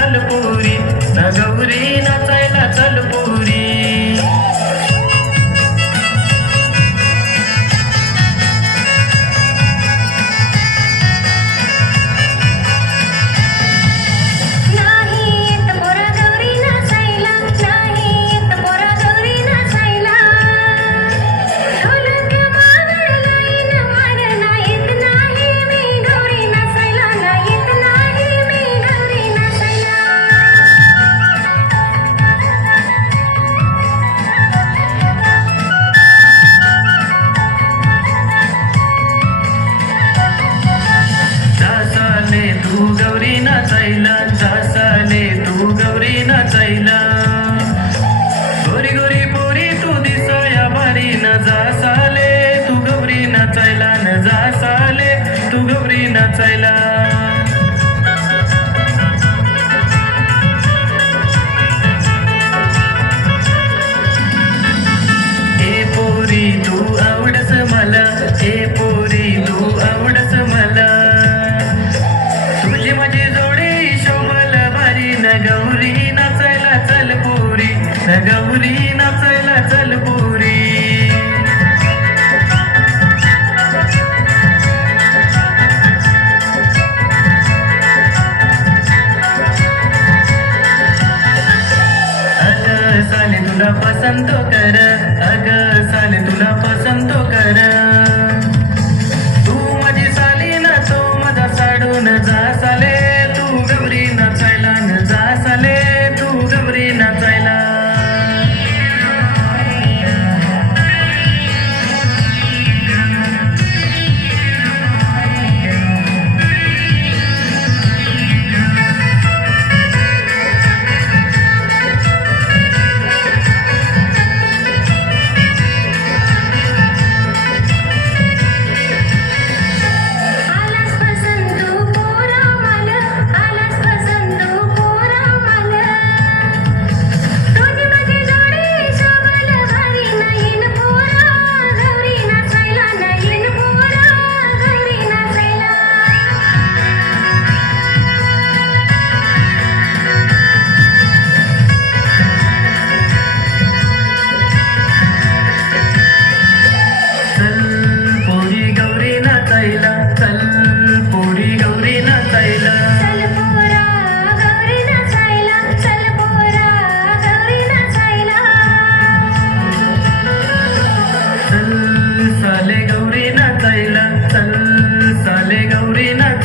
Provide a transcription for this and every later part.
असल पुरी गौरी. तू गौरी नाचायला तासाले तू गौरी नाचायला गोरी गोरी पोरी तू दिसोया भारी न जासाले. तू गौरी नाचायला न जासाले. तू गौरी नाचायला गौरी नाचायला चल पोरी अग साली तुला पसंत कर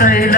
Israel